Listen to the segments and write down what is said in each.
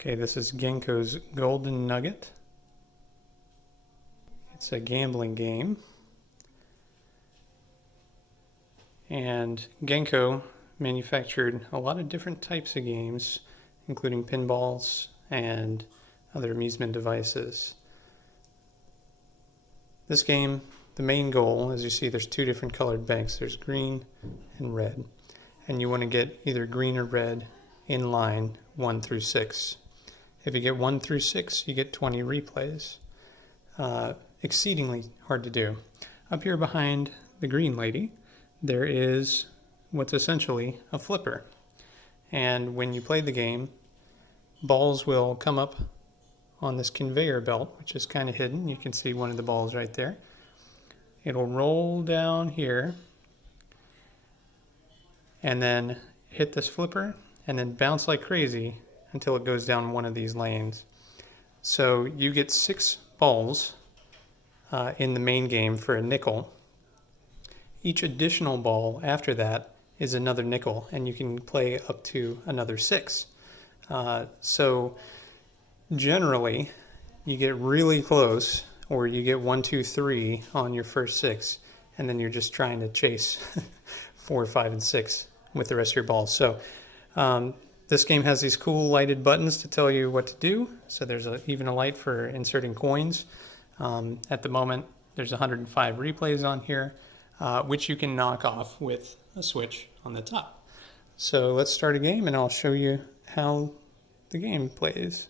Okay, this is Genco's Golden Nugget. It's a gambling game. And Genco manufactured a lot of different types of games, including pinballs and other amusement devices. This game, the main goal, as you see, there's two different colored banks. There's green and red. And you want to get either green or red in line 1 through 6. If you get 1 through 6, you get 20 replays. Exceedingly hard to do. Up here behind the green lady, there is what's essentially a flipper. And when you play the game, balls will come up on this conveyor belt, which is kind of hidden. You can see one of the balls right there. It'll roll down here and then hit this flipper and then bounce like crazy until it goes down one of these lanes. So you get 6 balls in the main game for a nickel. Each additional ball after that is another nickel, and you can play up to another 6. So generally, you get really close, or you get 1, 2, 3 on your first 6, and then you're just trying to chase 4, 5, and 6 with the rest of your balls. So this game has these cool lighted buttons to tell you what to do. So there's even a light for inserting coins. At the moment, there's 105 replays on here, which you can knock off with a switch on the top. So let's start a game and I'll show you how the game plays.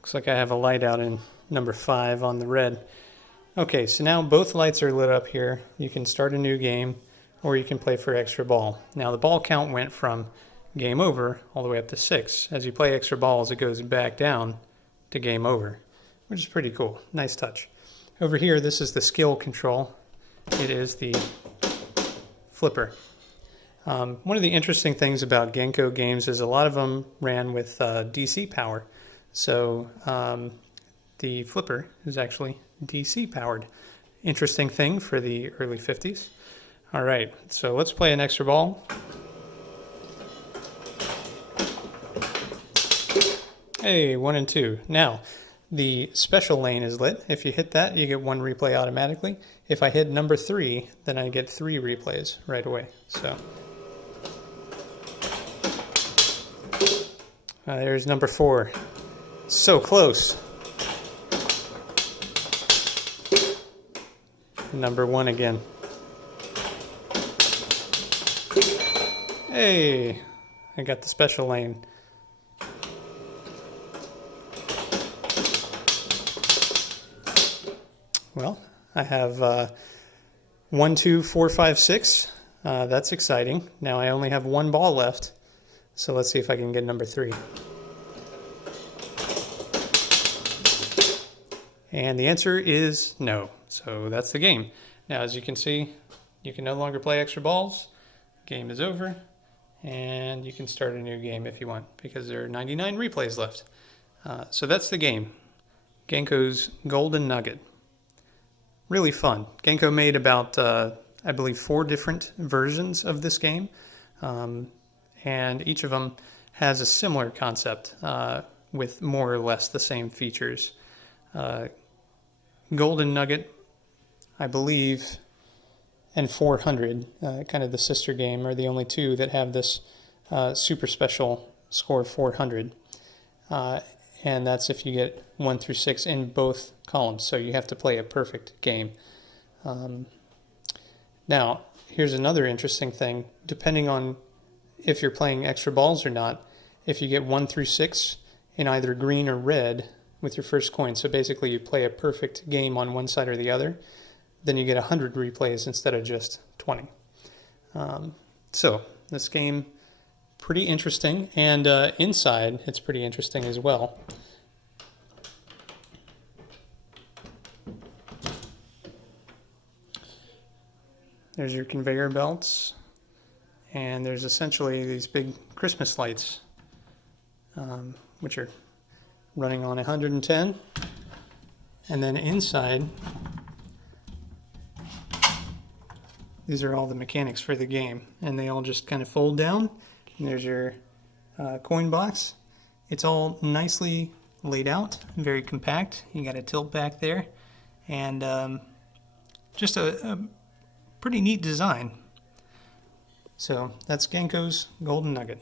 Looks like I have a light out in number 5 on the red. Okay, so now both lights are lit up here. You can start a new game, or you can play for extra ball. Now the ball count went from game over all the way up to 6. As you play extra balls, it goes back down to game over, which is pretty cool. Nice touch. Over here, this is the skill control. It is the flipper. One of the interesting things about Genco games is a lot of them ran with DC power. So the flipper is actually DC powered. Interesting thing for the early 50s. All right, so let's play an extra ball. Hey, 1 and 2. Now, the special lane is lit. If you hit that, you get 1 replay automatically. If I hit number 3, then I get 3 replays right away. So there's number 4. So close. Number 1 again. Hey, I got the special lane. Well, I have 1, 2, 4, 5, 6. That's exciting. Now I only have 1 ball left. So let's see if I can get number 3. And the answer is no. So that's the game. Now, as you can see, you can no longer play extra balls. Game is over. And you can start a new game if you want, because there are 99 replays left. So that's the game. Genco's Golden Nugget. Really fun. Genco made about, I believe, 4 different versions of this game. And each of them has a similar concept with more or less the same features. Golden Nugget, I believe, and 400, kind of the sister game, are the only 2 that have this super special score 400. And that's if you get 1 through 6 in both columns. So you have to play a perfect game. Now, here's another interesting thing. Depending on if you're playing extra balls or not, if you get 1 through 6 in either green or red with your first coin, so basically you play a perfect game on one side or the other, then you get 100 replays instead of just 20. So this game, pretty interesting, and inside it's pretty interesting as well. There's your conveyor belts, and there's essentially these big Christmas lights, which are running on 110. And then inside, these are all the mechanics for the game, and they all just kind of fold down. And there's your coin box. It's all nicely laid out, very compact. You got a tilt back there, and just a pretty neat design. So that's Genco's Golden Nugget.